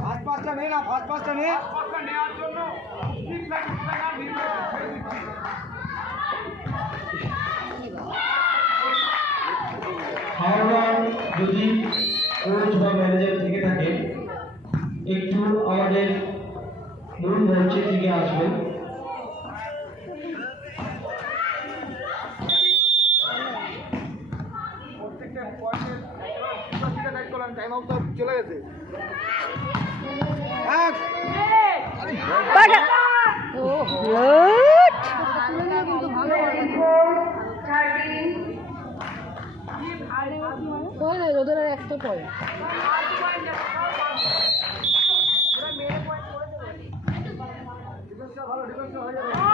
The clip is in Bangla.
ফার্স্ট পাঁচটা নে না, ফার্স্ট পাঁচটা নে। যদি কোচ বা ম্যানেজার থেকে থাকে একটু আমাদের মূল মঞ্চের দিকে আসবেন। টাইম আউট চলে গেছে। ওদের একটা পড়ে ভালো ডিফেন্স হয়ে যাবে।